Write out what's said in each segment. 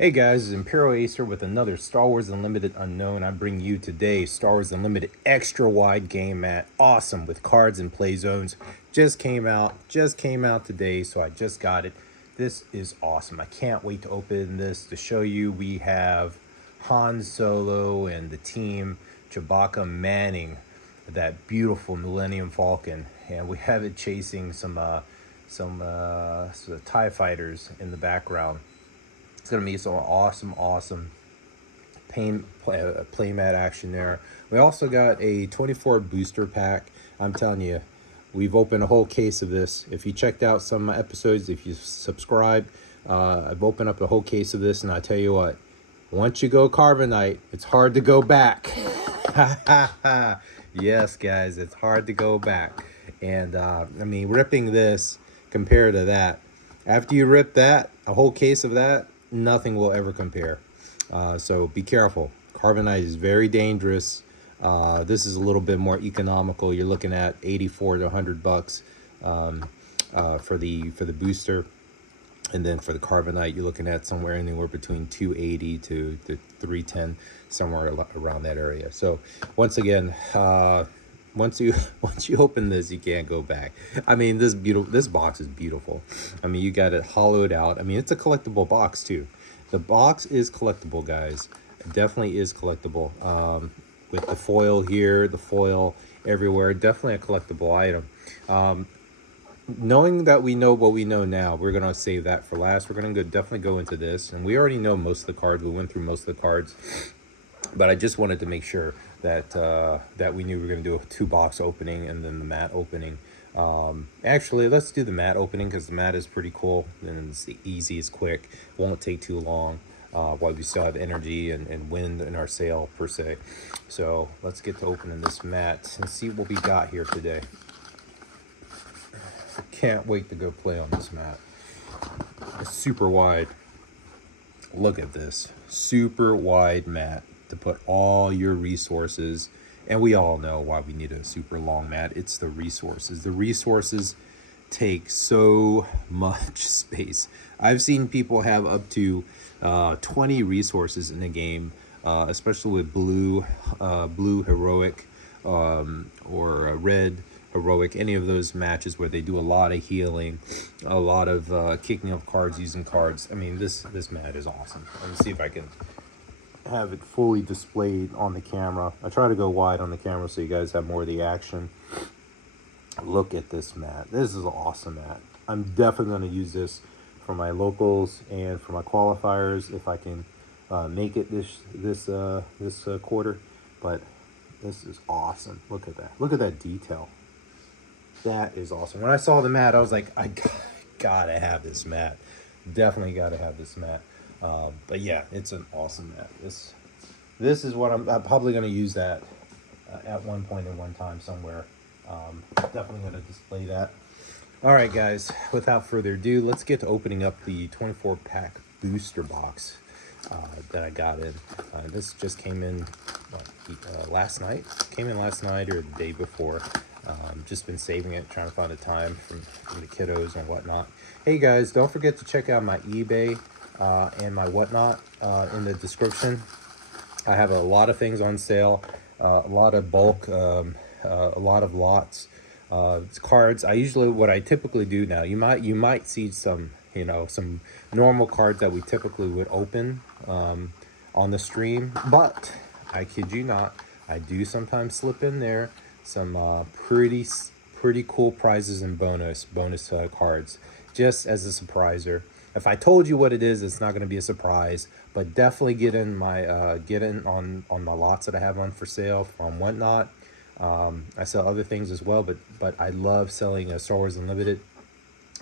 Hey guys, it's Imperial Acer with another Star Wars Unlimited Unknown. I bring you today Star Wars Unlimited Extra Wide Game Mat. Awesome with cards and play zones. Just came out today, so I just got it. This is awesome. I can't wait to open this to show you. We have Han Solo and the team, Chewbacca manning that beautiful Millennium Falcon, and we have it chasing some TIE fighters in the background. It's going to be some awesome playmat action there. We also got a 24 booster pack. I'm telling you, we've opened a whole case of this. If you checked out some episodes, if you subscribe, I've opened up a whole case of this, and I tell you what, once you go Carbonite, it's hard to go back. Yes, guys, it's hard to go back. And I mean, ripping this compared to that, after you rip that, a whole case of that, nothing will ever compare. So be careful. Carbonite is very dangerous. This is a little bit more economical. You're looking at 84 to 100 bucks for the booster, and then for the Carbonite, you're looking at anywhere between 280 to 310, somewhere around that area. So once again, once you open this, you can't go back. I mean, this box is beautiful. I mean, you got it hollowed out. I mean, it's a collectible box too. The box is collectible, guys. It definitely is collectible. With the foil here, the foil everywhere, definitely a collectible item. Knowing that we know what we know now, we're gonna save that for last. We're gonna definitely go into this, and we already know most of the cards. We went through most of the cards, but I just wanted to make sure that that we knew we were going to do a 2-box opening and then the mat opening. Actually, let's do the mat opening because the mat is pretty cool and it's easy, it's quick, won't take too long while we still have energy and wind in our sail per se. So let's get to opening this mat and see what we got here today. Can't wait to go play on this mat. It's super wide. Look at this super wide mat to put all your resources, and we all know why we need a super long mat. It's the resources. The resources take so much space. I've seen people have up to 20 resources in a game, especially with blue heroic or red heroic, any of those matches where they do a lot of healing, a lot of kicking of cards, using cards. I mean, this mat is awesome. Let me see if I can have it fully displayed on the camera. I try to go wide on the camera so you guys have more of the action. Look at this mat. This is an awesome mat. I'm definitely going to use this for my locals and for my qualifiers if I can make it this quarter. But this is awesome. Look at that. Look at that detail. That is awesome. When I saw the mat, I was like, I gotta have this mat. Definitely gotta have this mat. But yeah, it's an awesome mat. This is what I'm probably going to use that at one point in one time somewhere. Definitely going to display that. All right, guys, without further ado, let's get to opening up the 24 pack booster box that I got in. This just came in last night. Came in last night or the day before. Just been saving it, trying to find a time from the kiddos and whatnot. Hey guys, don't forget to check out my eBay and my whatnot in the description. I have a lot of things on sale, a lot of bulk, a lot of lots, cards. What I typically do now, you might see some some normal cards that we typically would open on the stream, but I kid you not, I do sometimes slip in there some pretty cool prizes and bonus cards just as a surpriser. If I told you what it is, it's not going to be a surprise, but definitely get in my on my lots that I have on for sale from Whatnot. I sell other things as well, but I love selling Star Wars Unlimited.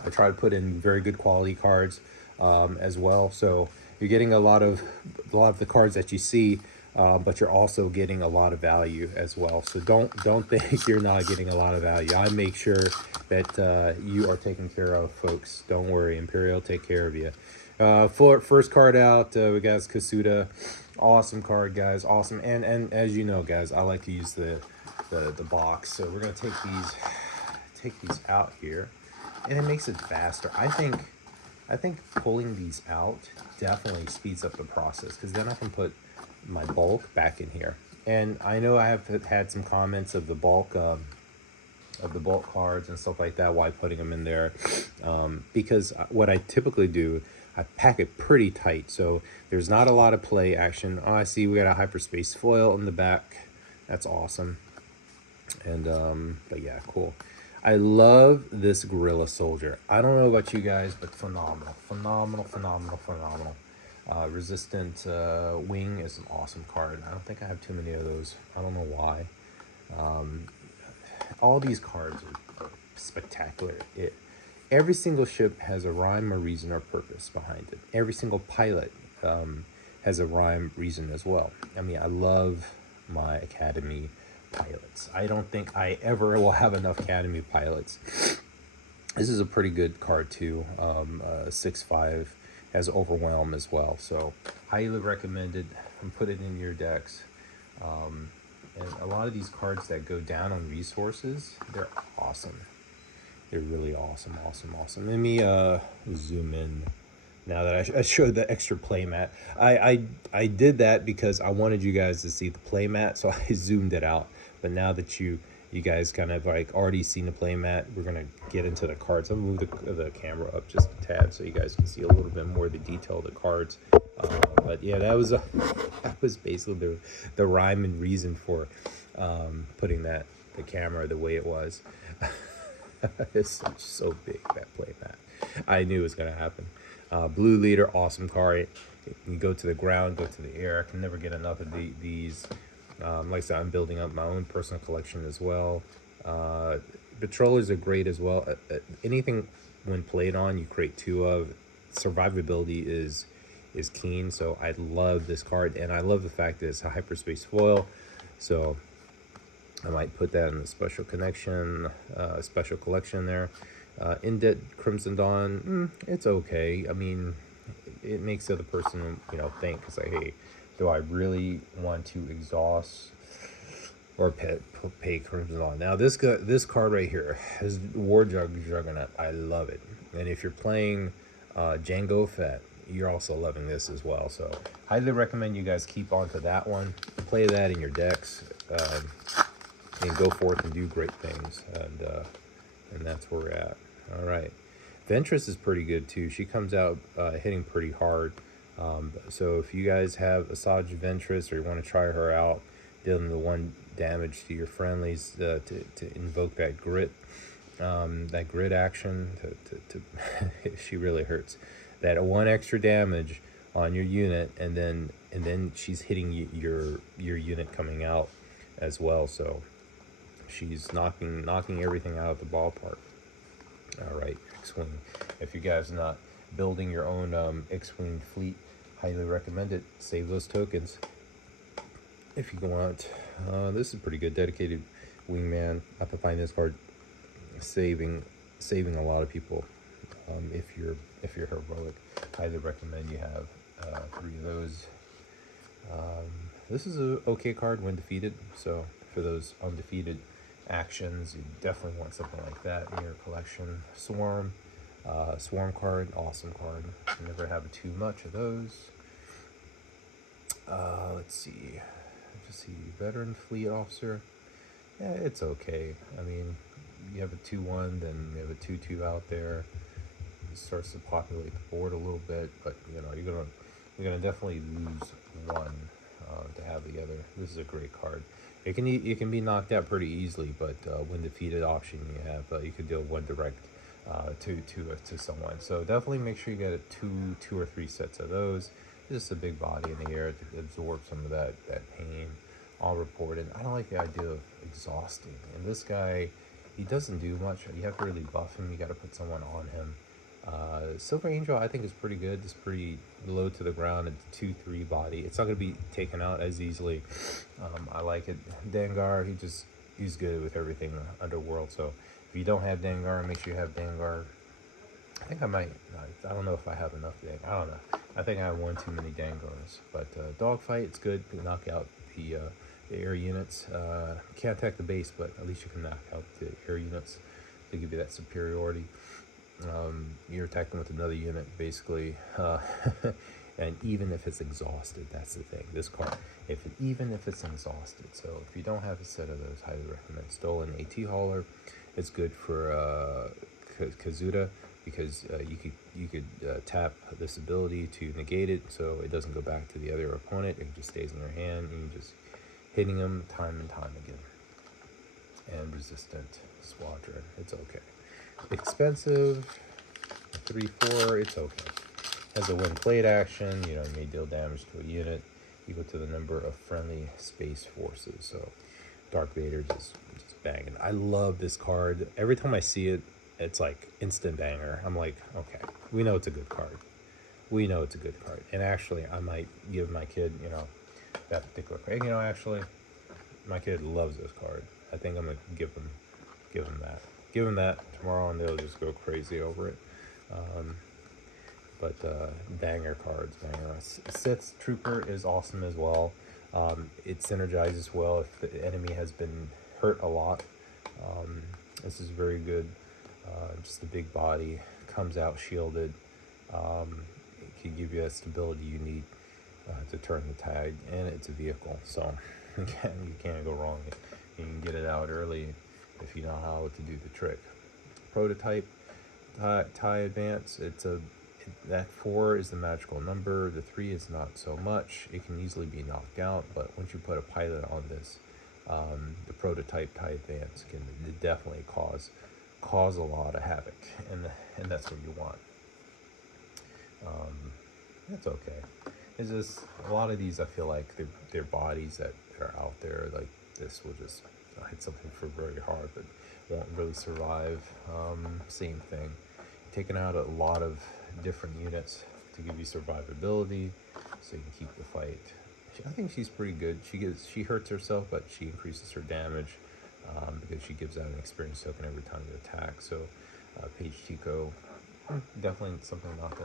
I try to put in very good quality cards as well. So you're getting a lot of the cards that you see, but you're also getting a lot of value as well. So don't think you're not getting a lot of value. I make sure that you are taken care of, folks. Don't worry, Imperial take care of you. First card out, we got Kasuda. Awesome card, guys. Awesome. And as you know, guys, I like to use the box. So we're gonna take these out here, and it makes it faster. I think I think pulling these out definitely speeds up the process, because then I can put my bulk back in here. And I know I have had some comments of the bulk cards and stuff like that, why putting them in there, because what I typically do, I pack it pretty tight, so there's not a lot of play action. Oh, I see we got a hyperspace foil in the back. That's awesome. And but yeah, cool. I love this Gorilla Soldier. I don't know about you guys, but phenomenal, phenomenal, phenomenal, phenomenal. Resistant Wing is an awesome card. I don't think I have too many of those. I don't know why. All these cards are spectacular. Every single ship has a rhyme or reason or purpose behind it. Every single pilot has a rhyme, reason as well. I mean, I love my Academy pilots. I don't think I ever will have enough Academy pilots. This is a pretty good card too. 6/5 has Overwhelm as well, so highly recommended. And put it in your decks. And a lot of these cards that go down on resources, they're awesome. They're really awesome, awesome, awesome. Let me zoom in now that I showed the extra playmat. I did that because I wanted you guys to see the playmat, so I zoomed it out. But now that you guys kind of like already seen the playmat, we're gonna get into the cards. I'll move the camera up just a tad so you guys can see a little bit more of the detail of the cards. But yeah, that was basically the rhyme and reason for putting the camera the way it was. It's so big, that playmat. I knew it was gonna happen. Blue Leader, awesome card. You can go to the ground, go to the air. I can never get enough of these. Like I said, I'm building up my own personal collection as well. Patrollers are great as well. Anything when played on, you create two of. Survivability is keen, so I love this card, and I love the fact that it's a hyperspace foil. So I might put that in the special collection there. Indent Crimson Dawn, it's okay. I mean, it makes the other person, think. It's like, hey, do I really want to exhaust or pay Crimson Dawn? Now, this card right here is War Juggernaut. I love it. And if you're playing Jango Fett, you're also loving this as well. So, highly recommend you guys keep on to that one. Play that in your decks. And go forth and do great things, and that's where we're at. All right, Ventress is pretty good too. She comes out hitting pretty hard. So if you guys have Asajj Ventress or you want to try her out, dealing the 1 damage to your friendlies to invoke that grit action, she really hurts. That 1 extra damage on your unit, and then she's hitting your unit coming out as well. So she's knocking everything out of the ballpark. All right, X-Wing. If you guys are not building your own X-Wing fleet, highly recommend it. Save those tokens if you want. This is pretty good. Dedicated Wingman. I can find this card saving a lot of people. If you're heroic, highly recommend you have 3 of those. This is a okay card when defeated. So for those undefeated actions, you definitely want something like that in your collection. Swarm card, awesome card. You never have too much of those. Let's see. Just see, Veteran Fleet Officer. Yeah, it's okay. I mean, you have a 2/1, then you have a 2/2 out there. It starts to populate the board a little bit, but you're gonna definitely lose one to have the other. This is a great card. It can be knocked out pretty easily, but when defeated option, you can deal 1 direct to someone. So definitely make sure you get two or 3 sets of those. Just a big body in the air to absorb some of that pain. All reported. I don't like the idea of exhausting. And this guy, he doesn't do much. You have to really buff him. You got to put someone on him. Silver Angel, I think, is pretty good. It's pretty low to the ground. It's 2/3 body. It's not going to be taken out as easily. I like it. Dengar, he's good with everything underworld. So if you don't have Dengar, make sure you have Dengar. I think I might. I don't know if I have enough Dengar. I don't know. I think I have 1 too many Dengars. But Dogfight, it's good. You can knock out the air units. Can't attack the base, but at least you can knock out the air units to give you that superiority. You're attacking with another unit, basically. And even if it's exhausted, that's the thing. This card, even if it's exhausted. So if you don't have a set of those, highly recommend Stolen AT Hauler. It's good for Kazuda, because you could tap this ability to negate it, so it doesn't go back to the other opponent. It just stays in your hand, and you're just hitting them time and time again. And resistant squadron, it's okay. Expensive, 3/4, it's okay. Has a when played action, you may deal damage to a unit equal to the number of friendly space forces. So Dark Vader's just banging. I love this card. Every time I see it, it's like instant banger. I'm like, okay, we know it's a good card. We know it's a good card. And actually, I might give my kid, that particular card. Actually, my kid loves this card. I think I'm gonna give him that. Give him that tomorrow, and they'll just go crazy over it. But banger cards, banger. Sith's Trooper is awesome as well. It synergizes well if the enemy has been hurt a lot. This is very good. Just a big body, comes out shielded. It can give you that stability you need to turn the tide, and it's a vehicle, so you can't go wrong. You can get it out early if you know how to do the trick. Prototype tie advance. That 4 is the magical number. The 3 is not so much. It can easily be knocked out, but once you put a pilot on this, the prototype tie advance can definitely cause a lot of havoc, and that's what you want. That's okay. It's just a lot of these, I feel like they're bodies that are out there. Like this will just hit something for very hard, but won't really survive. Same thing. Taking out a lot of different units to give you survivability, so you can keep the fight. I think she's pretty good. She hurts herself, but she increases her damage because she gives out an experience token every time you attack. So Paige Tico, definitely something not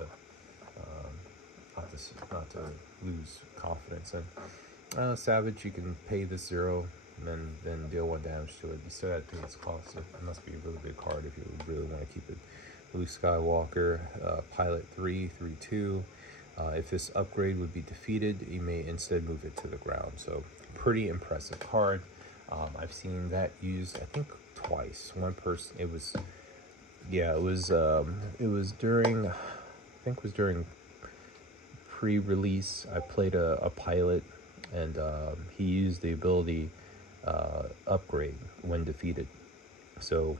to lose confidence in. Savage, you can pay this 0 and then deal 1 damage to it. You still have to pay its cost. It must be a really good card if you really want to keep it. Luke Skywalker, Pilot 3/2. If this upgrade would be defeated, you may instead move it to the ground. So pretty impressive card. I've seen that used, I think, twice. One person, it was during, I think it was during pre-release. I played a pilot, and he used the ability upgrade when defeated. So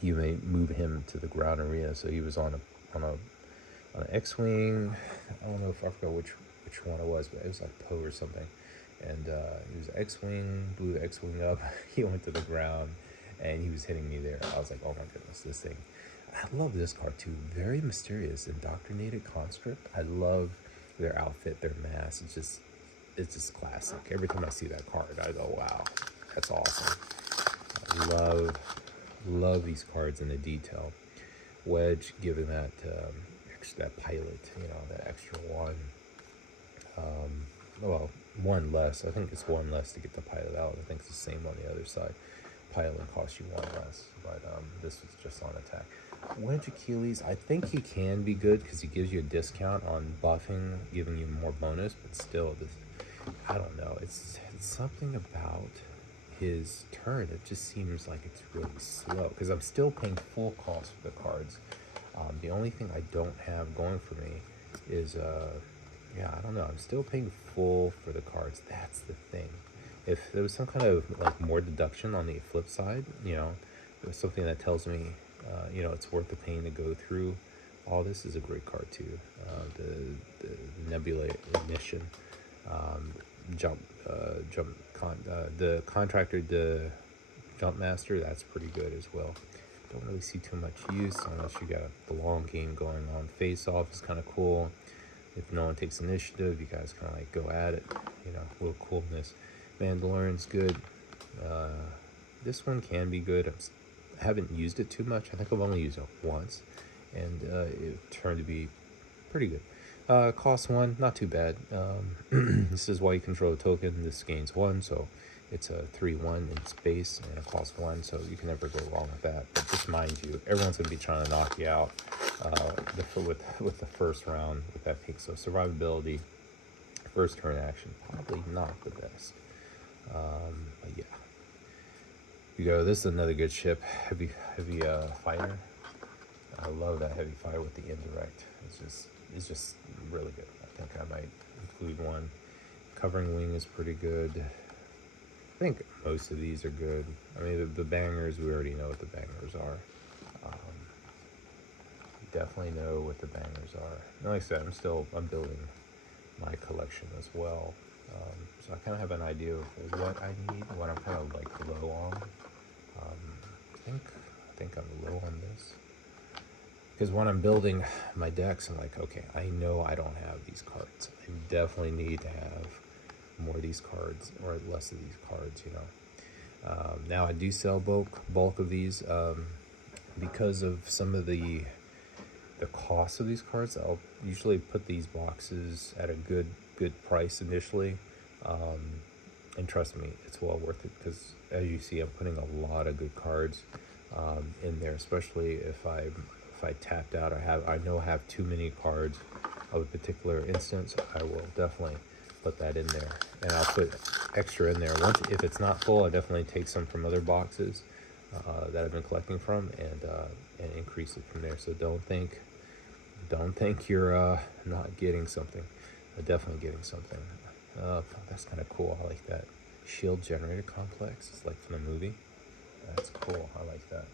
you may move him to the ground arena. So he was on an X-wing. I don't know if I forgot which one it was, but it was like Poe or something. And he was X-wing, blew the X-wing up. He went to the ground, and he was hitting me there. I was like, oh my goodness, this thing. I love this card too. Very mysterious, indoctrinated conscript. I love their outfit, their mask. It's just classic. Every time I see that card, I go, wow, that's awesome. I love these cards in the detail. Wedge, given that that pilot, that extra 1. Well, 1 less. I think it's 1 less to get the pilot out. I think it's the same on the other side. Pilot costs you 1 less, but this was just on attack. Wedge Achilles, I think he can be good because he gives you a discount on buffing, giving you more bonus, but still, I don't know. It's something about his turn. It just seems like it's really slow because I'm still paying full cost for the cards. The only thing I don't have going for me is I don't know. I'm still paying full for the cards. That's the thing. If there was some kind of like more deduction on the flip side, there's something that tells me, it's worth the pain to go through. All this is a great card too. The Nebula Ignition, the Contractor, the Jump Master. That's pretty good as well. Don't really see too much use unless you got the long game going on. Face Off is kind of cool. If no one takes initiative, you guys kind of like go at it. A little coolness. Mandalorian's good. This one can be good. I haven't used it too much. I think I've only used it once, and it turned to be pretty good. Cost 1, not too bad. This is why you control the token. This gains 1, so It's a 3/1 in space and it costs 1, so you can never go wrong with that. But just mind you, everyone's going to be trying to knock you out with the first round with that pink. So survivability, first turn action, probably not the best. But yeah, you go. This is another good ship, heavy fighter. I love that heavy fighter with the indirect. It's just really good. I think I might include one. Covering wing is pretty good. I think most of these are good. I mean, the bangers, we already know what the bangers are. Definitely know what the bangers are. And like I said, I'm building my collection as well. So I kind of have an idea of what I need, what I'm kind of like low on. I think I'm low on this. Because when I'm building my decks, I'm like, okay, I know I don't have these cards. I definitely need to have more of these cards or less of these cards, you know. Now I do sell bulk of these because of some of the cost of these cards. I'll usually put these boxes at a good price initially, and trust me, it's well worth it, because as you see, I'm putting a lot of good cards in there, especially if I tapped out or I know I have too many cards of a particular instance. I will definitely put that in there, and I'll put extra in there. If it's not full, I definitely take some from other boxes that I've been collecting from, and increase it from there. So don't think you're not getting something. Definitely getting something. That's kind of cool. I like that. Shield generator complex. It's like from the movie. That's cool. I like that.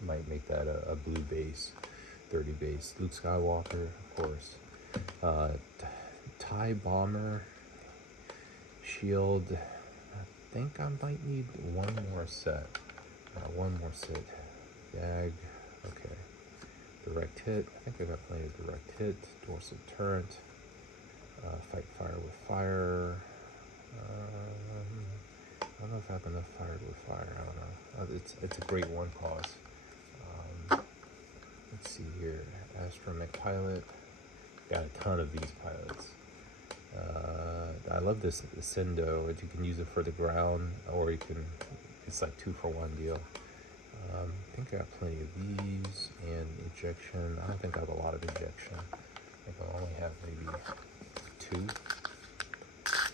I might make that a blue base, 30 base. Luke Skywalker, of course. TIE bomber. Shield. I think I might need one more set. Jag. Okay. Direct hit. I think I got plenty of direct hit. Dorsal turret. Fight fire with fire. I don't know if I have enough fire with fire. I don't know. It's a great one cost. Let's see here. Astromech pilot. Got a ton of these pilots. I love this Sendo. You can use it for the ground, or you can. It's like 2-for-1 deal. I think I got plenty of these, and injection. I don't think I have a lot of injection. I think I only have maybe 2,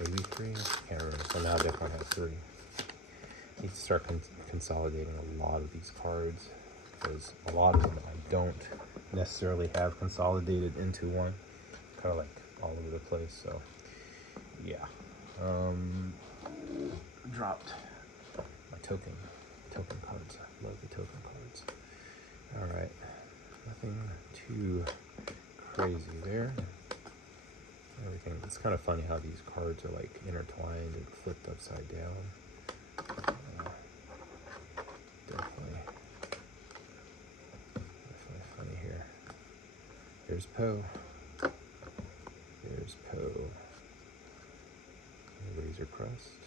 maybe 3. I can't remember. So now I definitely have 3. Need to start consolidating a lot of these cards, because a lot of them I don't necessarily have consolidated into one. Kind of like all over the place. So yeah. Dropped my token cards. I love the token cards. All right, nothing too crazy there. Everything. It's kind of funny how these cards are like intertwined and flipped upside down. Definitely funny here. There's Poe. There's Poe. Razor Crest.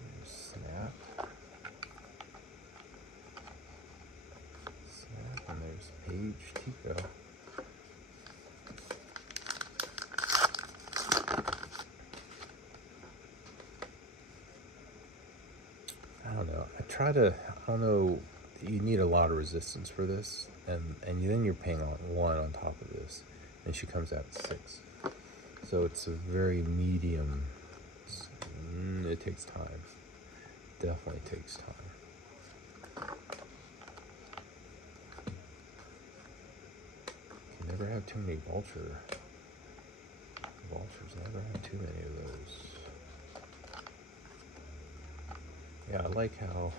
There's Snap. And there's Page Tico. I don't know. I don't know. You need a lot of resistance for this, and then you're paying on 1 on top of this, and she comes out at 6. So it's a very medium. It takes time. Definitely takes time. You never have too many vultures. Never have too many of those. Yeah, I like how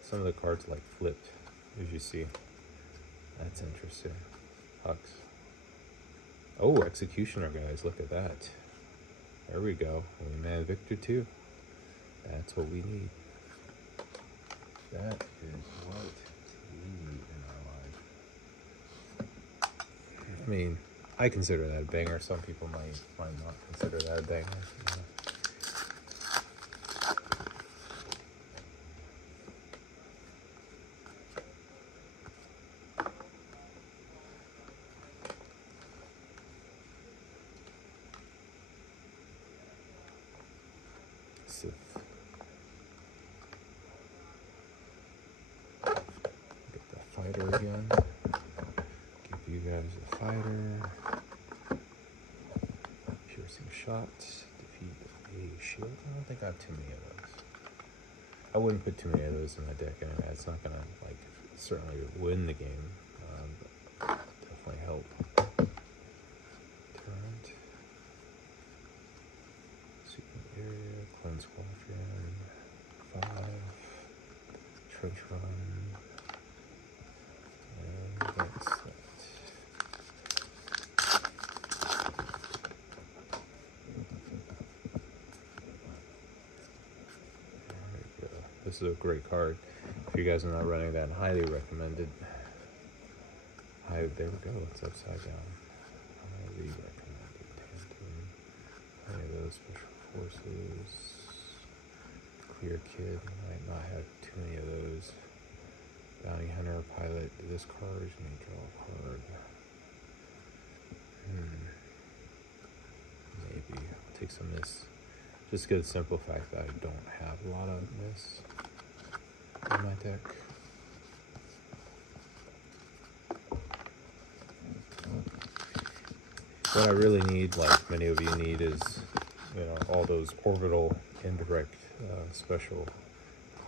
some of the cards like flipped, as you see. That's interesting. Hux. Oh, Executioner, guys, look at that. There we go. Wingman Victor 2. That's what we need. That is what we need in our life. I mean, I consider that a banger. Some people might not consider that a banger. You know? again. Give you guys a fighter. Piercing shots. Defeat a shield. I don't think I have too many of those. I wouldn't put too many of those in my deck anyway. It's not gonna like certainly win the game, but definitely help. Turret. Secret area. Clone squadron. 5. Trench run. And that's it. This is a great card. If you guys are not running that, highly recommended. There we go. It's upside down. Highly recommended. Tantum. Any of those special forces. Clear kid. Might not have too many of those. Bounty hunter, pilot. This card is going to draw a card. Maybe. I'll take some of this. Just because the simple fact that I don't have a lot of this in my deck. What I really need, like many of you need, is all those orbital indirect special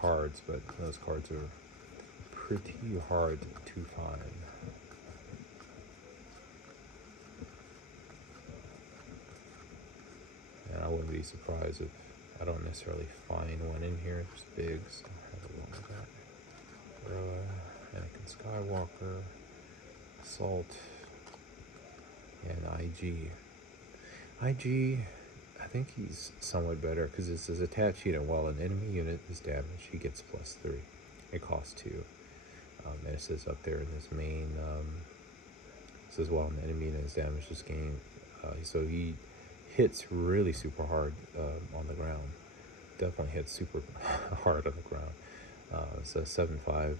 cards, but those cards are pretty hard to find. And I wouldn't be surprised if I don't necessarily find one in here. It's big, so I have a one of that. Anakin Skywalker, Assault, and IG. IG, I think he's somewhat better because it says attach unit. While an enemy unit is damaged, he gets +3. It costs 2. And it says up there in this main, it says while an enemy unit is damaged, this game. So he hits really super hard on the ground. Definitely hits super hard on the ground. So 7/5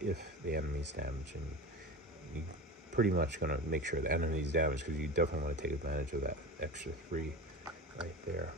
if the enemy's damaged, and you pretty much going to make sure the enemy's damaged because you definitely want to take advantage of that extra 3 right there.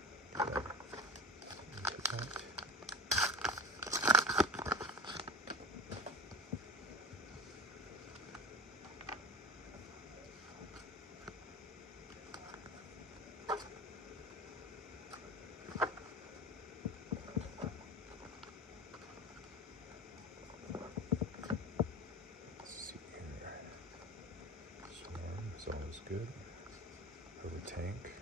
So, always good. Hover tank.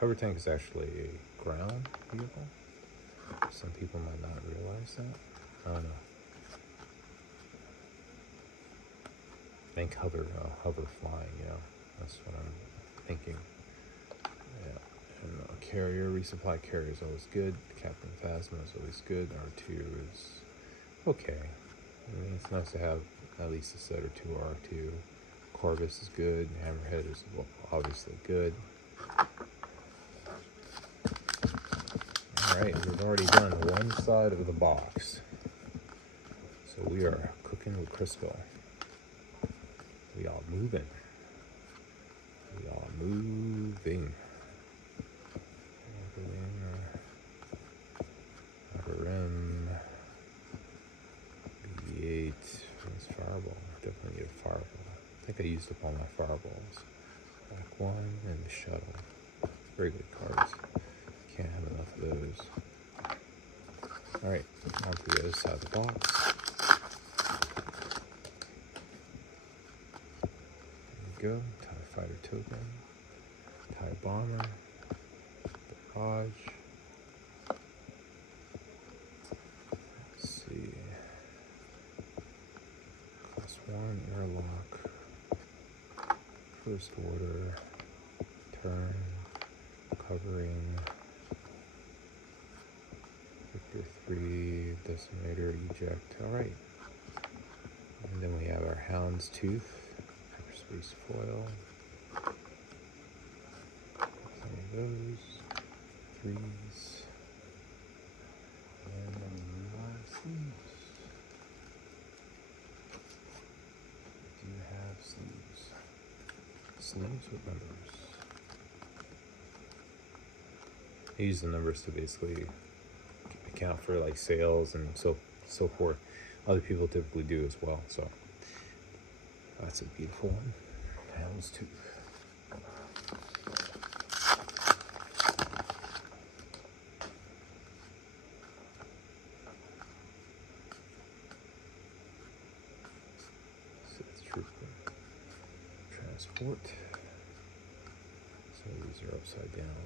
Hover tank is actually a ground vehicle. Some people might not realize that. I don't know. I think hover flying. That's what I'm thinking. Yeah. And carrier, resupply carrier is always good. Captain Phasma is always good. R2 is okay. I mean, it's nice to have at least a set or 2 R2. Corvus is good. Hammerhead is obviously good. Alright, we've already done one side of the box. So we are cooking with Crisco. We are moving. We are moving. Rim. B8. Fireball. Definitely get a fireball. I think I used up all my fireballs. Back 1 and the shuttle. Very good cards. Can't have enough of those. Alright, on to the other side of the box. There we go. TIE Fighter token. TIE Bomber. Barrage. Let's see. +1 airlock. First order, turn, covering, Victor 3, decimator, eject. Alright. And then we have our Hound's Tooth, hyperspace foil. Some of those, 3s, and then sleeves. Do you have sleeves? Sleeves with numbers. I use the numbers to basically account for like sales and so forth. Other people typically do as well. So That's a beautiful one. Hound's Tooth. Sith Trooper. Transport. So these are upside down.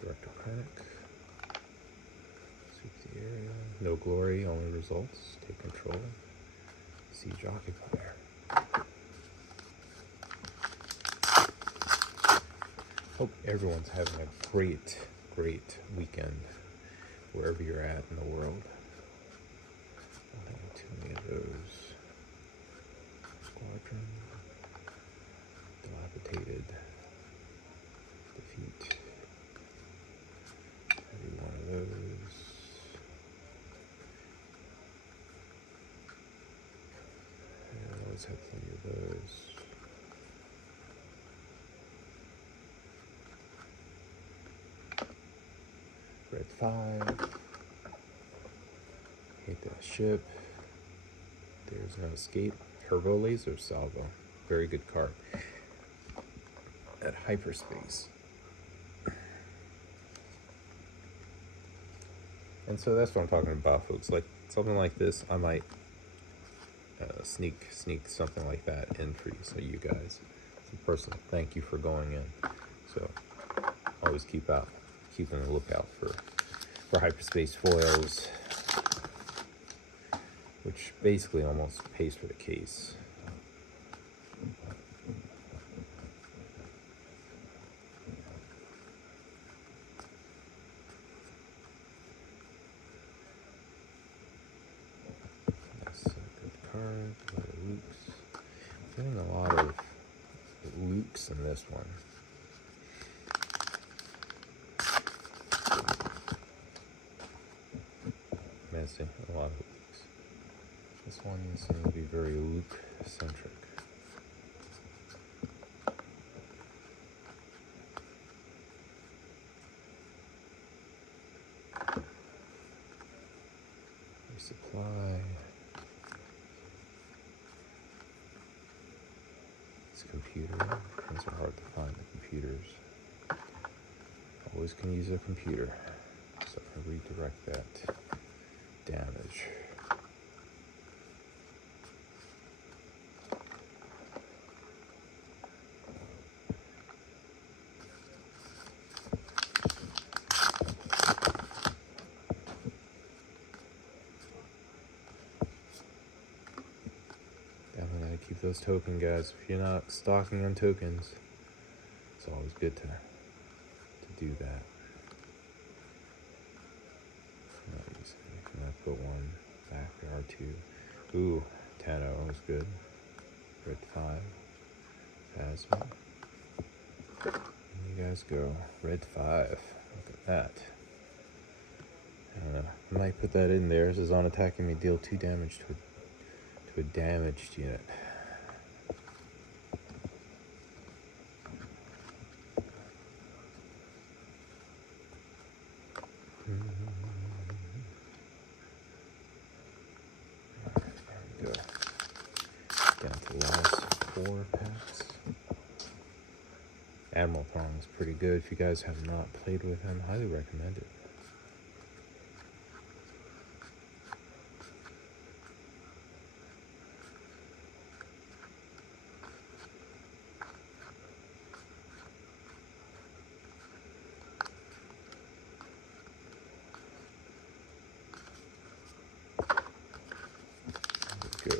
Director Krennic. Sweep the area. No glory, only results. Take control. Siege occupier. Hope everyone's having a great weekend wherever you're at in the world. I don't have too many of those. Squadron. Dilapidated. Defeat. Every one of those. I always have plenty of those. Red 5. Hate that ship. There's no escape. Turbo laser salvo. Very good card. At hyperspace. And so that's what I'm talking about, folks. Like something like this, I might sneak something like that in for you. So you guys, some personal thank you for going in. So always keeping a lookout for hyperspace foils, which basically almost pays for the case. That's a good card. A lot of Lukes. Getting a lot of Lukes in this one. Missing a lot of Lukes. This one seems to be very Luke-centric. Resupply. It's a computer. Things are hard to find, the computers. Always can use a computer. So I can redirect that damage. Definitely gotta keep those token guys. If you're not stocking on tokens, it's always good to do that. Nice. Can I put one back there? R2. Ooh, 10-0 is good. Red 5. Phasma. There you guys go. Red 5. Look at that. I don't know. I might put that in there. This is on attacking me. Deal 2 damage to a damaged unit. There we go. Down to the last 4 packs. Admiral Prong is pretty good. If you guys have not played with him, highly recommend it. There we go.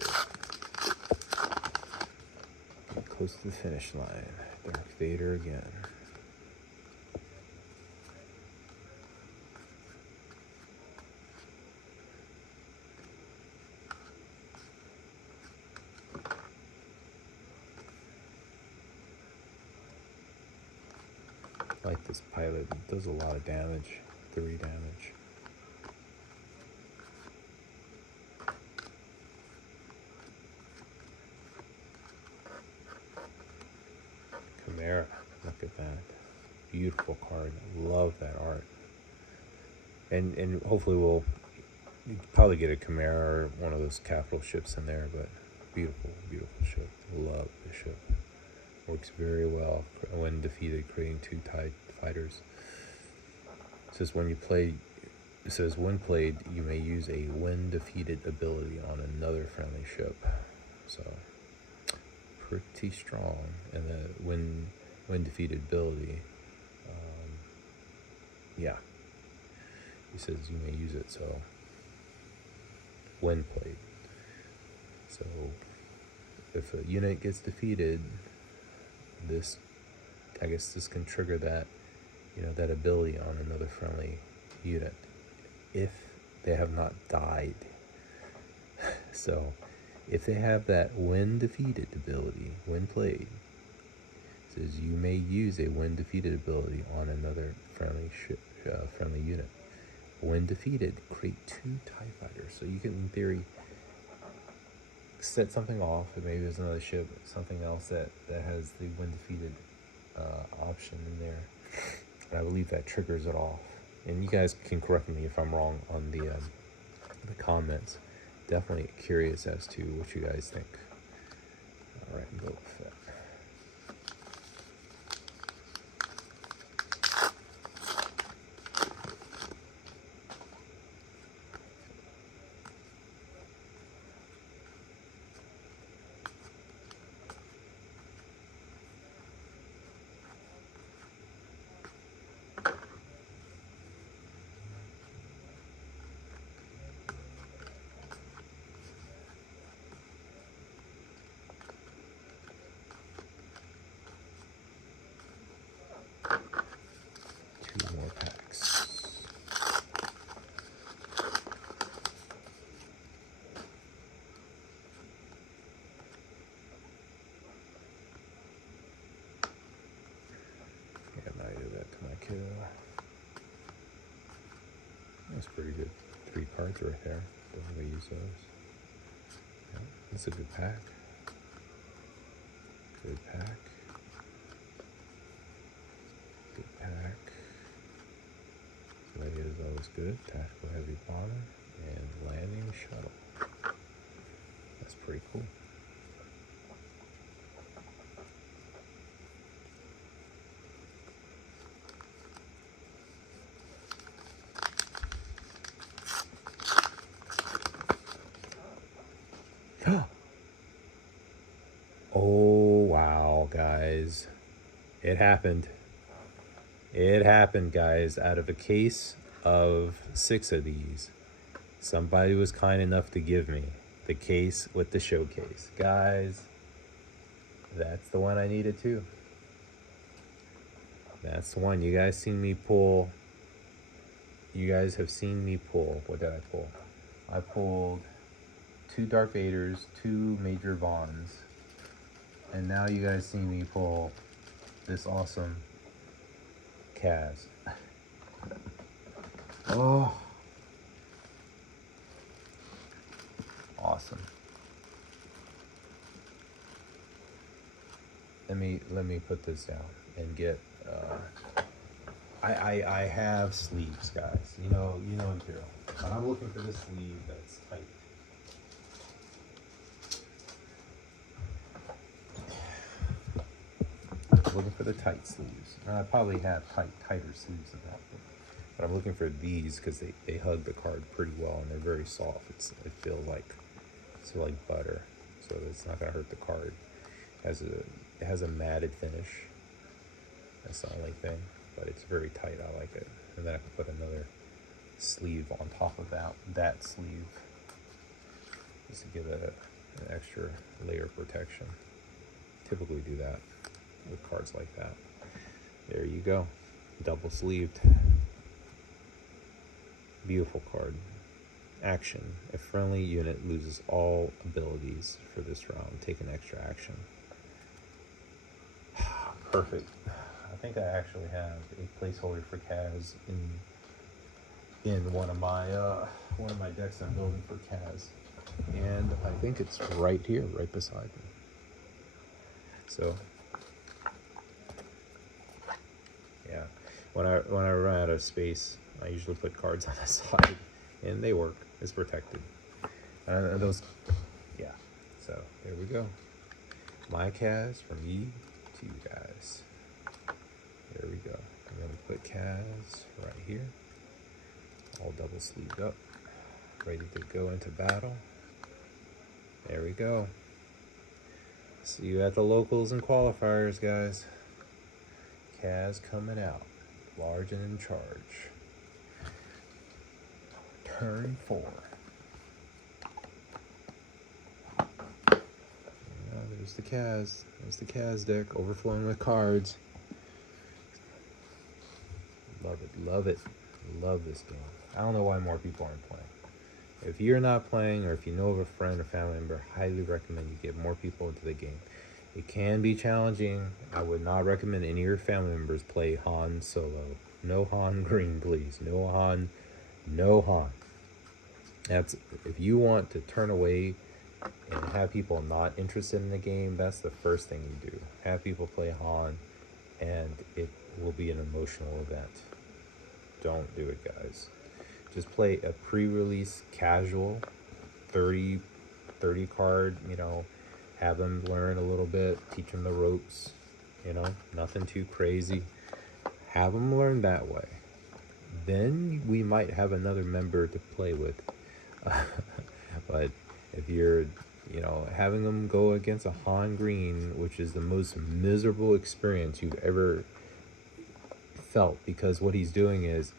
Close to the finish line. Darth Vader again. Like this pilot, it does a lot of damage. 3 damage. Chimera, look at that. Beautiful card. Love that art. And hopefully we'll probably get a Chimera or one of those capital ships in there, but Beautiful, beautiful ship. Love the ship. Works very well when defeated, creating 2 TIE fighters. It says when played, you may use a when defeated ability on another friendly ship. So pretty strong. And the when defeated ability, yeah. He says you may use it, so when played. So if a unit gets defeated, I guess this can trigger that, that ability on another friendly unit if they have not died. So if they have that when defeated ability, when played, it says you may use a when defeated ability on another friendly unit. When defeated, create 2 TIE fighters. So you can, in theory, set something off, and maybe there's another ship, something else that has the when defeated option in there. And I believe that triggers it off. And you guys can correct me if I'm wrong on the comments. Definitely curious as to what you guys think. All right, Boba Fett. That's pretty good. 3 cards right there. Don't really use those. Yeah, that's a good pack. Good pack. Good pack. Lady is always good. Tactical heavy bomber and landing shuttle. That's pretty cool. Oh, wow, guys. It happened. It happened, guys. Out of a case of 6 of these, somebody was kind enough to give me the case with the showcase. Guys, that's the one I needed too. That's the one. You guys seen me pull. You guys have seen me pull. What did I pull? I pulled 2 Darth Vaders, 2 Major Vaughns. And now you guys see me pull this awesome Kaz. Oh. Awesome. Let me put this down and get I have sleeves, guys. You know Imperial. But I'm looking for this sleeve that's tight. Looking for the tight sleeves. I probably have tighter sleeves than that, but I'm looking for these because they hug the card pretty well and they're very soft. It feels like butter, so it's not gonna hurt the card. It has a matted finish. That's the only thing, but it's very tight. I like it. And then I can put another sleeve on top of that sleeve just to give it an extra layer of protection. Typically do that with cards like that. There you go. Double sleeved. Beautiful card. Action. A friendly unit loses all abilities for this round. Take an extra action. Perfect. I think I actually have a placeholder for Kaz in one of my decks I'm building for Kaz. And I think it's right here, right beside me. So yeah, when I run out of space, I usually put cards on the side, and they work. It's protected. Those, yeah. So there we go. My Kaz from me to you guys. There we go. I'm going to put Kaz right here. All double sleeved up. Ready to go into battle. There we go. See you at the locals and qualifiers, guys. Kaz coming out. Large and in charge. Turn 4. There's the Kaz. There's the Kaz deck overflowing with cards. Love it, love it. Love this game. I don't know why more people aren't playing. If you're not playing, or if you know of a friend or family member, highly recommend you get more people into the game. It can be challenging. I would not recommend any of your family members play Han solo. No Han green, please. No Han. No Han. That's, if you want to turn away and have people not interested in the game, that's the first thing you do. Have people play Han, and it will be an emotional event. Don't do it, guys. Just play a pre-release casual 30 card, you know, have them learn a little bit, teach them the ropes, you know, nothing too crazy. Have them learn that way. Then we might have another member to play with. But if you're, you know, having them go against a Han Green, which is the most miserable experience you've ever felt, because what he's doing is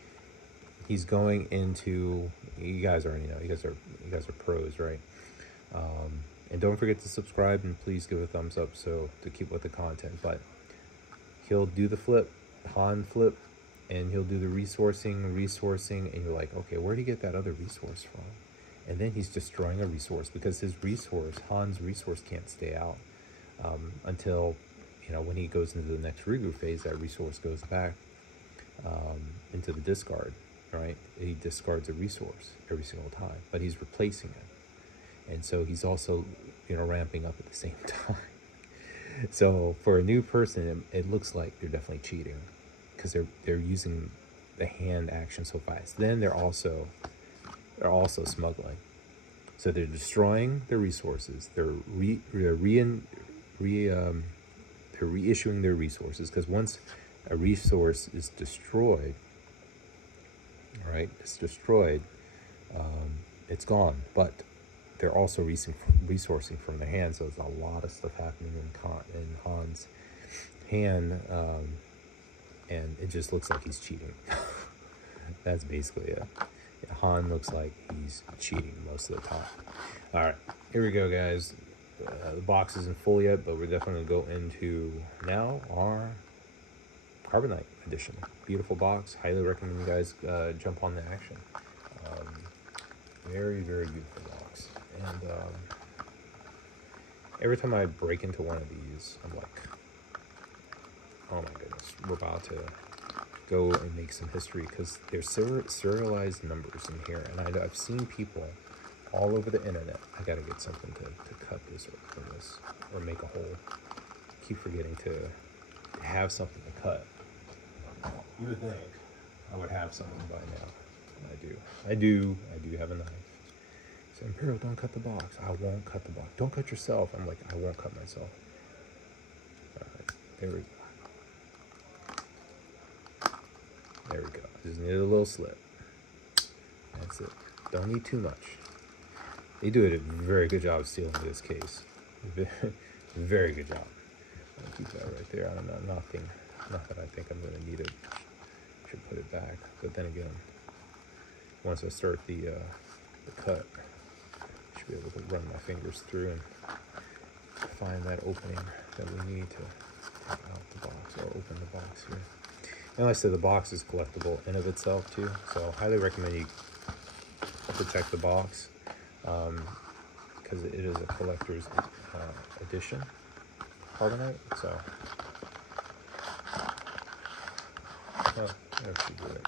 he's going into, you guys already know, you guys are pros, right? And don't forget to subscribe, and please give a thumbs up so to keep with the content. But he'll do the flip, Han flip, and he'll do the resourcing, and you're like, okay, where did he get that other resource from? And then he's destroying a resource, because his resource, Han's resource, can't stay out until, you know, when he goes into the next regroup phase, that resource goes back into the discard, right? He discards a resource every single time, but he's replacing it. And so he's also, you know, ramping up at the same time. So for a new person, it looks like they're definitely cheating, because they're using the hand action so fast. Then they're also smuggling. So they're destroying their resources. They're reissuing their resources, because once a resource is destroyed, right? It's destroyed. It's gone. But they're also resourcing from their hand. So there's a lot of stuff happening in Han's hand, and it just looks like he's cheating. That's basically it. Han looks like he's cheating most of the time. All right, here we go, guys. The box isn't full yet, but we're definitely going to go into now our Carbonite edition. Beautiful box. Highly recommend you guys jump on the action. Very, very beautiful box. And every time I break into one of these, I'm like, oh my goodness, we're about to go and make some history, because there's serialized numbers in here, and I've seen people all over the internet. I gotta get something to cut this or open this or make a hole. Keep forgetting to have something to cut. You would think I would have something by now. I do have a knife. So Imperial, don't cut the box. I won't cut the box. Don't cut yourself. I'm like, I won't cut myself. All right, there we go. There we go. Just needed a little slip. That's it. Don't need too much. They do a very good job of sealing this case. Very good job. I'll keep that right there. I don't know, not that I think I'm going to need it. Should put it back. But then again, once I start the cut, I should be able to run my fingers through and find that opening that we need to take out the box, or open the box here. And like I said, the box is collectible in of itself too, so I highly recommend you protect the box, because it is a collector's edition Carbonite. So there should do it.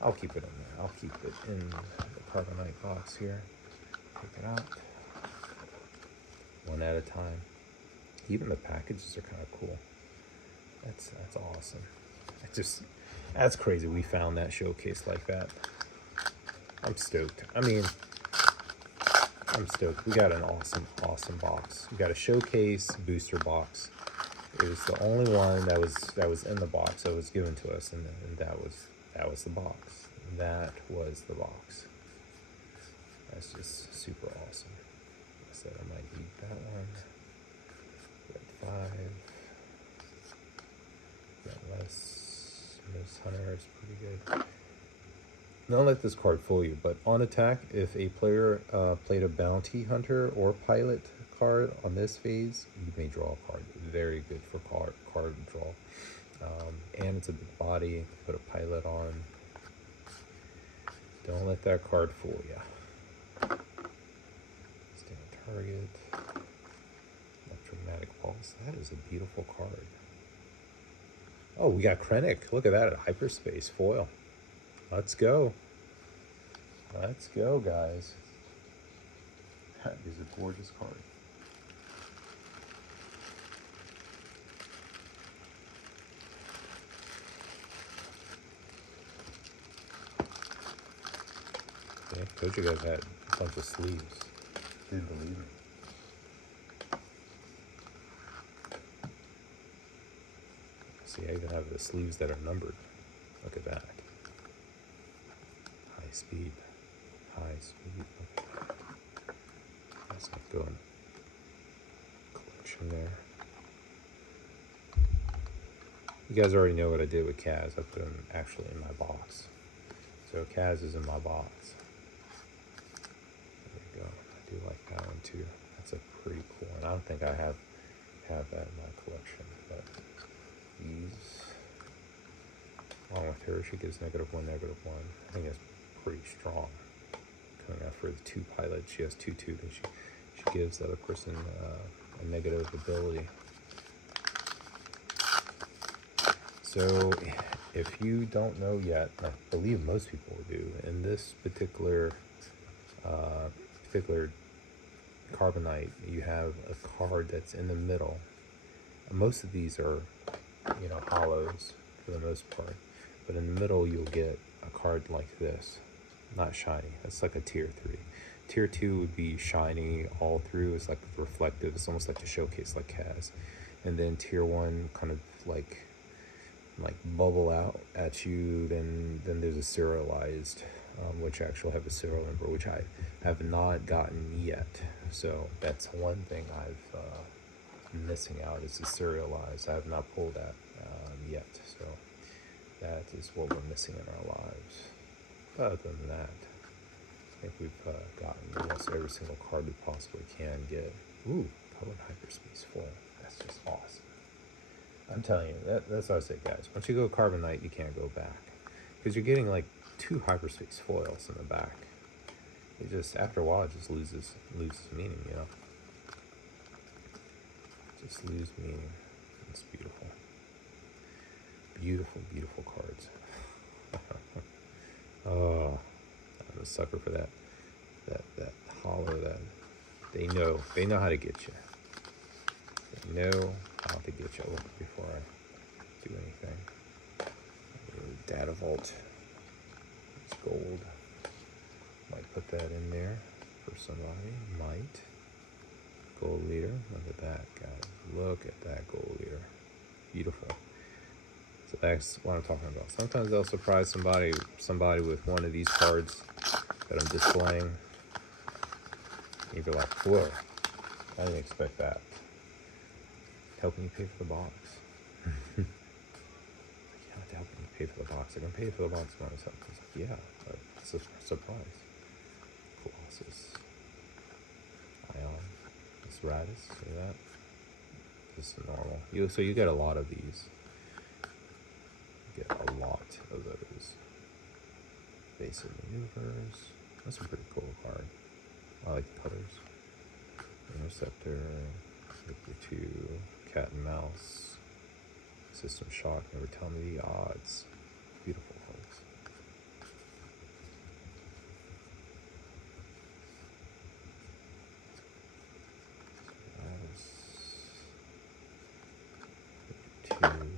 I'll keep it in there. I'll keep it in the Carbonite box here. Take it out one at a time. Even the packages are kind of cool. That's awesome. That's crazy. We found that showcase like that. I'm stoked. I mean, I'm stoked. We got an awesome box. We got a showcase booster box. It was the only one that was in the box that was given to us, and that was the box. That was the box. That's just super awesome. I said I might need that one. Got 5. Got less. This hunter is pretty good. Don't let this card fool you, but on attack, if a player played a bounty hunter or pilot card on this phase, you may draw a card. Very good for card draw. And it's a big body. Put a pilot on. Don't let that card fool you. Stay on target. Electromagnetic pulse. That is a beautiful card. Oh, we got Krennic. Look at that, a hyperspace foil. Let's go. Let's go, guys. That is a gorgeous card. Yeah, told you guys had a bunch of sleeves. Didn't believe me. See, I even have the sleeves that are numbered. Look at that. High speed. High speed. That's not going. Collection there. You guys already know what I did with Kaz. I put him actually in my box. So Kaz is in my box. There we go. I do like that one too. That's a pretty cool one. I don't think I have that in my collection, but these, along with her, she gives -1, -1. I think that's pretty strong. Coming out for the 2 pilot, she has 2/2, and she gives the other person a negative ability. So if you don't know yet, I believe most people do, in this particular Carbonite, you have a card that's in the middle. Most of these are, hollows for the most part, but in the middle you'll get a card like this, not shiny. That's like a tier 3. Tier 2 would be shiny all through. It's like reflective. It's almost like a showcase, like Kaz. And then tier 1 kind of like bubble out at you. Then there's a serialized, which actually have a serial number, which I have not gotten yet. So that's one thing I'm missing out, is the serialized. I have not pulled that yet. So that is what we're missing in our lives. But other than that, I think we've gotten almost every single card we possibly can get. Ooh, colored hyperspace foil. That's just awesome. I'm telling you, that's what I say, guys. Once you go Carbonite, you can't go back, because you're getting like 2 hyperspace foils in the back. It just, after a while, it just loses meaning, Just lose meaning. It's beautiful. Beautiful cards. Oh, I'm a sucker for that hollow. That they know how to get you. They know how to get you. Look, before I do anything, Data Vault. It's gold. Might put that in there for somebody. Might. Gold leader. Look at that, guys. Look at that gold leader. Beautiful. So that's what I'm talking about. Sometimes they'll surprise somebody with one of these cards that I'm displaying. You'd be like, whoa, I didn't expect that. Helping you pay for the box. You have to help me pay for the box. I can pay for the box by myself. It's like, yeah, but it's a surprise. Colossus. Ion. This Radis, see that? This is normal. So you get a lot of these. Get a lot of those. Basic maneuvers. That's a pretty cool card. I like the colors. Interceptor, Victor 2, Cat and Mouse, System Shock, Never Tell Me the Odds. Beautiful cards. That is 2.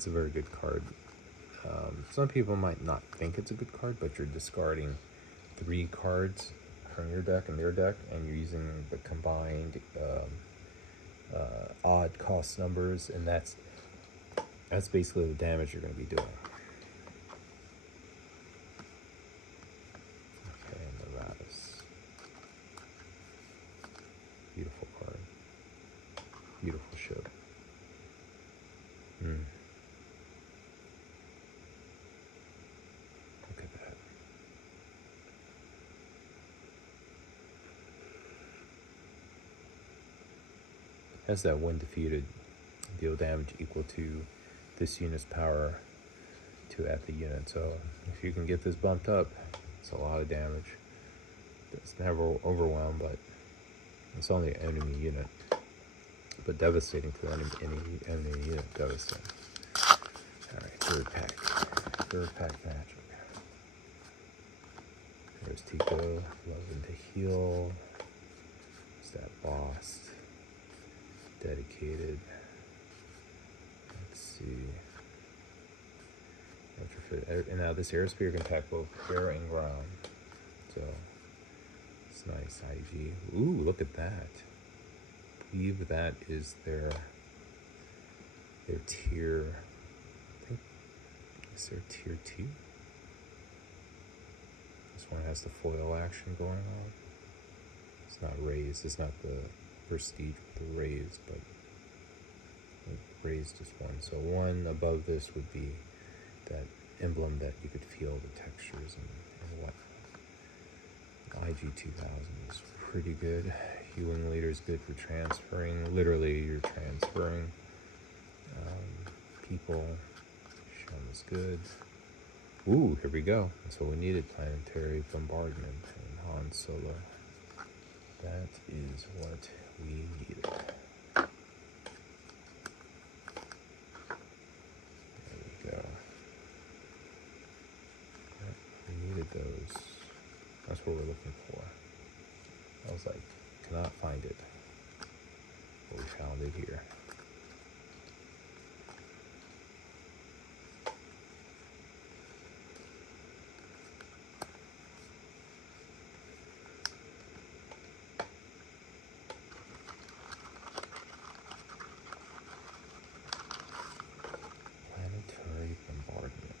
It's a very good card. Some people might not think it's a good card, but you're discarding 3 cards from your deck and their deck, and you're using the combined odd cost numbers, and that's basically the damage you're going to be doing. Okay, Novatus. Beautiful card. Beautiful ship. Look at that. Has that when defeated, deal damage equal to this unit's power to at the unit. So if you can get this bumped up, it's a lot of damage. It's never overwhelmed, but it's only an enemy unit. But devastating to any enemy unit, devastating. Alright, third pack magic. There's Tico, Loving to Heal. What's that? Boss. Dedicated. Let's see. And now this airspeeder can attack both air and ground. So it's nice. IG. Ooh, look at that. I believe that is their tier. I think is their tier 2. This one has the foil action going on. It's not raised. It's not the prestige with the raised, but raised is one. So one above this would be that emblem that you could feel the textures and whatnot. IG 2000 is pretty good. Hewing Leader is good for transferring. Literally, you're transferring people. Shun is good. Ooh, here we go. That's what we needed. Planetary Bombardment and Han Solo. That is what we needed. There we go. Yep, we needed those. That's what we're looking for. I was like, cannot find it. But we found it here. Planetary Bombardment.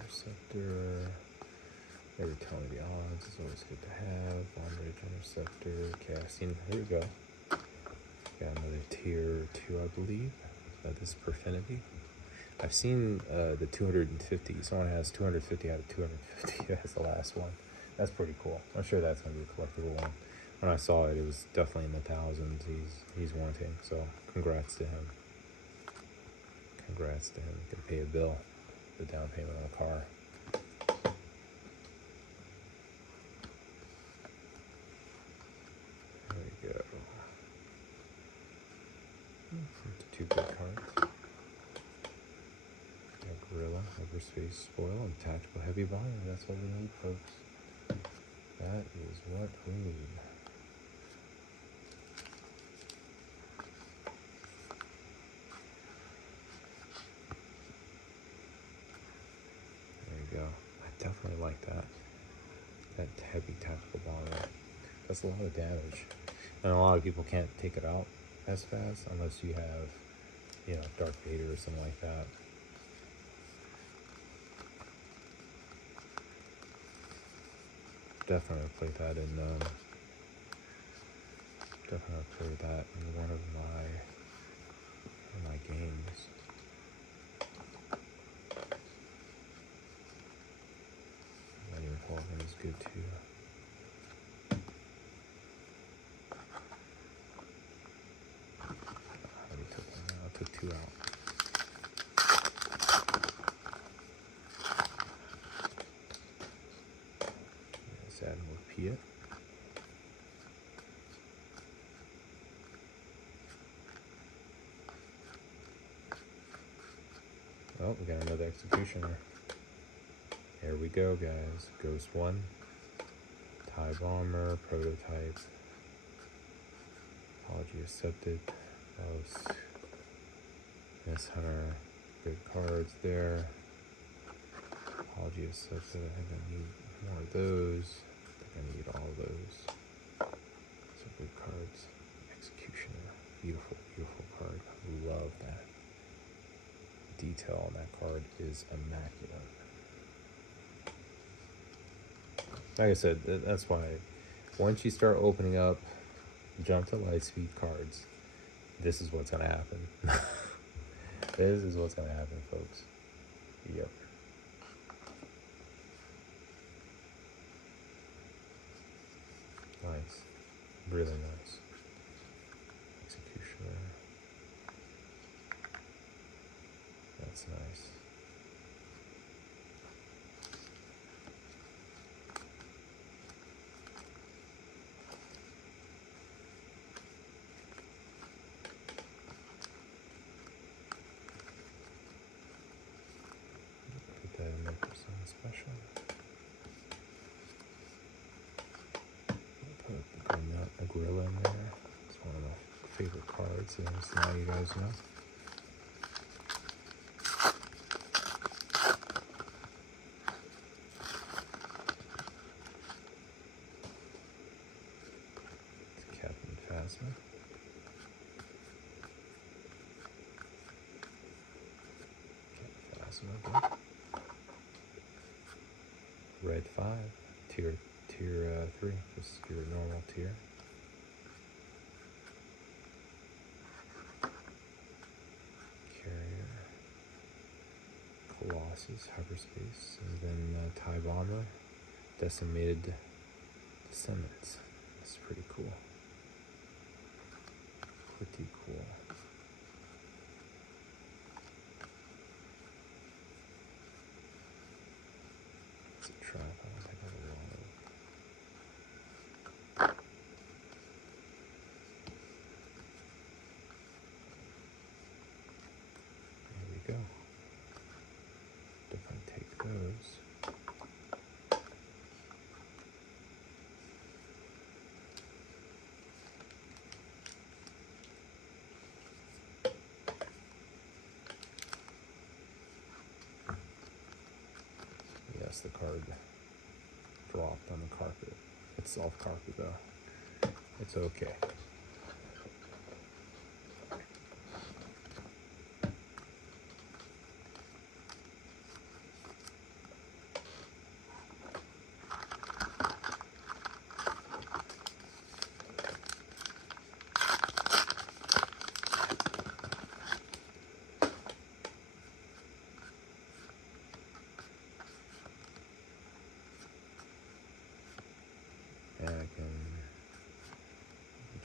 Interceptor. Every telling the odds is always good to have. Long-range interceptor, casting. Here we go. Got another tier 2, I believe. This is Perfinity. I've seen the 250. Someone has 250 out of 250. That's the last one. That's pretty cool. I'm sure that's gonna be a collectible one. When I saw it, it was definitely in the thousands. He's wanting. So congrats to him. Congrats to him. He can pay a bill. The down payment on a car. There we go. Two good cards. Got Gorilla, Hyperspace Spoil, and Tactical Heavy Bomb. That's what we need, folks. That is what we need. Go. I definitely like that. That heavy tactical bomber. That's a lot of damage. And a lot of people can't take it out as fast unless you have, you know, Darth Vader or something like that. Definitely play that in one of my Oh, we got another executioner. Here we go, guys. Ghost 1. TIE Bomber, Prototype. Apology accepted. Ghost. Miss Hunter. Good cards there. Apology accepted. I think I need more of those. I think I need all of those. Some good cards. Executioner. Beautiful, beautiful card. Love that. Detail on that card is immaculate. Like I said, that's why once you start opening up, jump to Lightspeed cards. This is what's going to happen. This is what's going to happen, folks. Yep. Nice. Really nice. Executioner. That's nice. Put that in there for something special. Put a gorilla in there. It's one of my favorite cards, so now you guys know. It's Captain Phasma. Again. Red 5, tier 3, just your normal tier. Carrier, Colossus, Hyperspace, and then TIE Bomber, Decimated Descendants. That's pretty cool. Pretty cool. Trap. I don't think I have a lot of. There we go. Definitely take those. Yes, the card dropped on the carpet. It's soft carpet though. It's okay.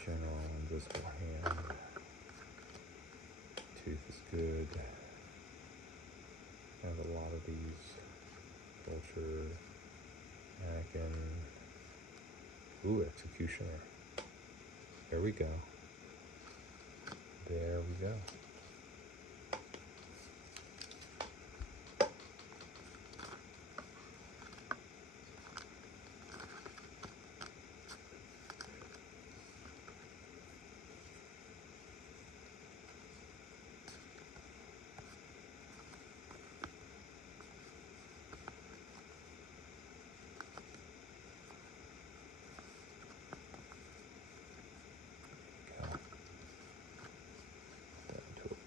General Invisible Hand. Tooth is good. I have a lot of these. Vulture, Anakin. Ooh, Executioner. There we go. There we go.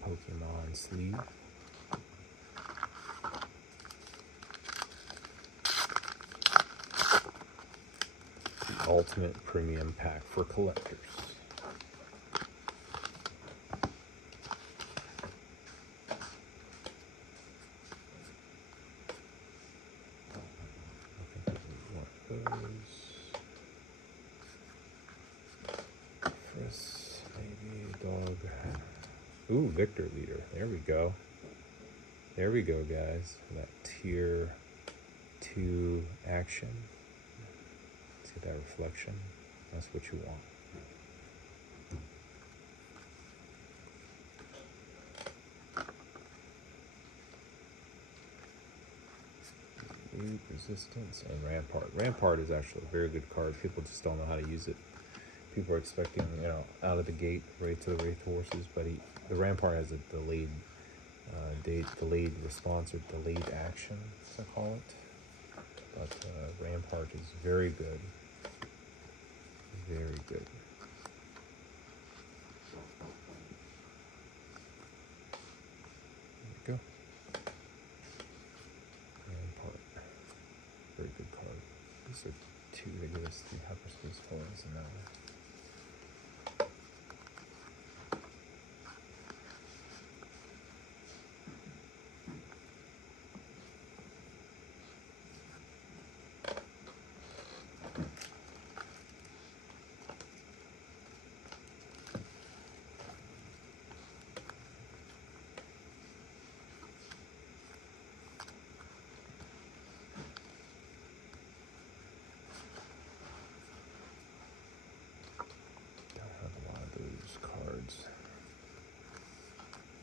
Pokemon sleeve. The ultimate premium pack for collectors. I think we want those. Frisk, maybe dog. Ooh, Victor Leader. There we go. There we go, guys. That tier 2 action. See that reflection? That's what you want. Dupe, Resistance, and Rampart. Rampart is actually a very good card. People just don't know how to use it. People are expecting, you know, out of the gate, right to the Wraith horses, but the Rampart has a delayed response or delayed action, as I call it. But Rampart is very good. Very good. There you go. Rampart. Very good card. These are 2, they give us 3 hyperspace foils in that one.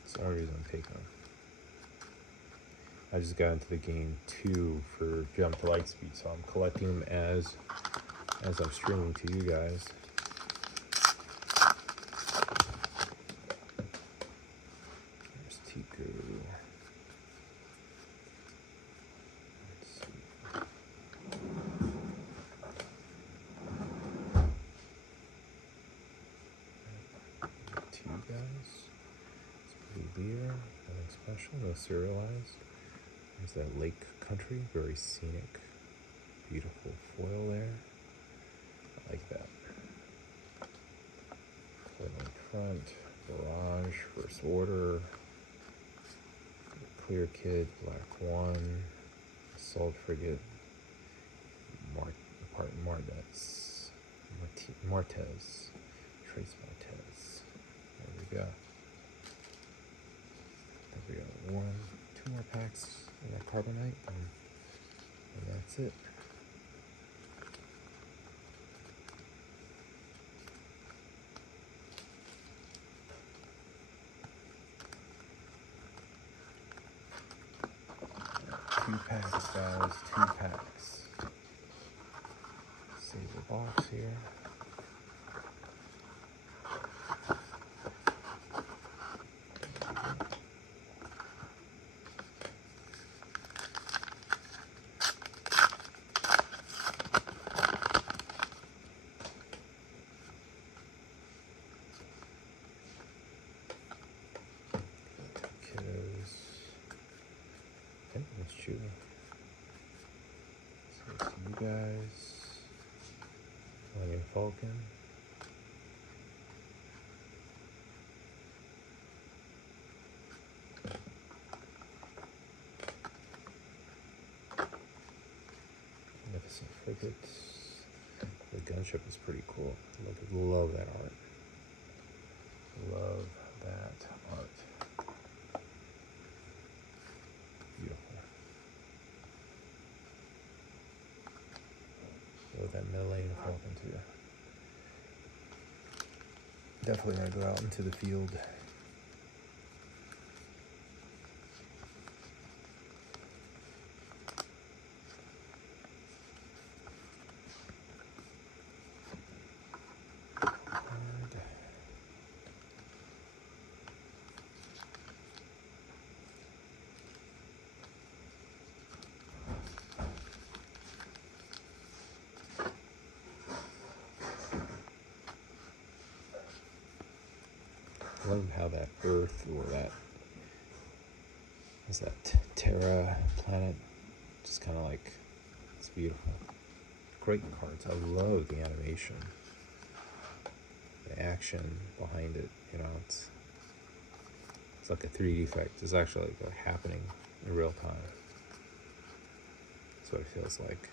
That's the only reason I'm taking them. I just got into the game 2 for Jump to Lightspeed, so I'm collecting them as I'm streaming to you guys. There's Tiku. Let's see. 2 guys. Beer, nothing special, no serialized. There's that lake country, very scenic, beautiful foil there. I like that. Foil in front, barrage, first order, clear kid, black one, assault frigate, Martez, Trace Martez. There we go. We got 2 more packs in that Carbonite, and that's it. Two packs, guys. 2 packs. Save the box here. Let's chew. So it's you guys. Millennium Falcon. Magnificent Frigates. The gunship is pretty cool. Love that art. Love that art. With that Millennium Falcon too. Definitely gonna go out into the field. I love how that Earth, or that is that Terra planet, just kind of like, it's beautiful. Great cards. I love the animation, the action behind it. You know, it's like a 3D effect. It's actually like happening in real time. That's what it feels like.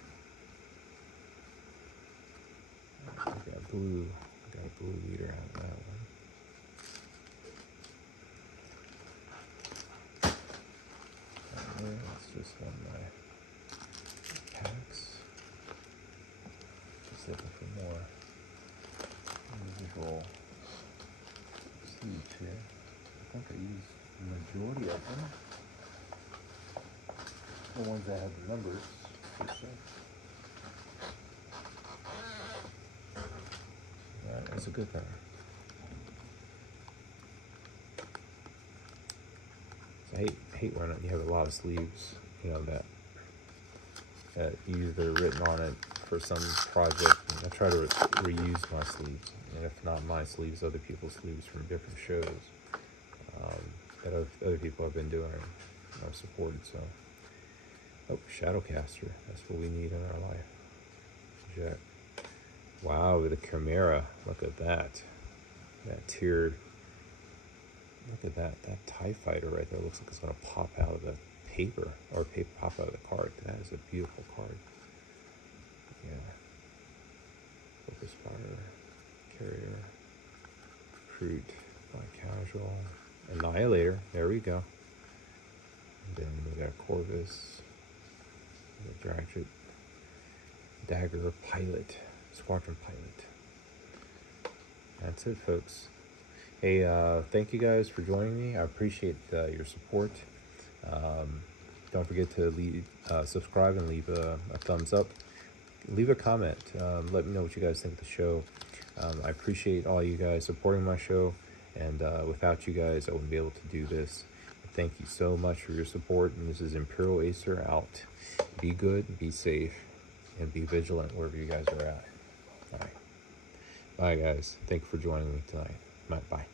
We got a blue leader out of that one. That's just one of my packs. Just looking for more individual sleeves here. I think I used the majority of them. The ones that have the numbers. That's a good thing. So I hate when you have a lot of sleeves, you know, that either written on it for some project. I try to reuse my sleeves, and if not my sleeves, other people's sleeves from different shows that other people have been doing and I've supported. So, oh, Shadowcaster, that's what we need in our life. Jet. Wow, the Chimera, look at that. That tiered, look at that. That TIE fighter right there looks like it's going to pop out of the paper, or pop out of the card. That is a beautiful card. Yeah. Focus fire, carrier, fruit, casual, annihilator. There we go. And then we got Corvus, the Dragon, Dagger, Pilot, Squadron Pilot. That's it, folks. Hey, thank you guys for joining me. I appreciate your support. Don't forget to subscribe and leave a thumbs up. Leave a comment. Let me know what you guys think of the show. I appreciate all you guys supporting my show, and without you guys, I wouldn't be able to do this. Thank you so much for your support, and this is Imperial Acer out. Be good, be safe, and be vigilant wherever you guys are at. All right. Bye, guys. Thank you for joining me tonight. Bye.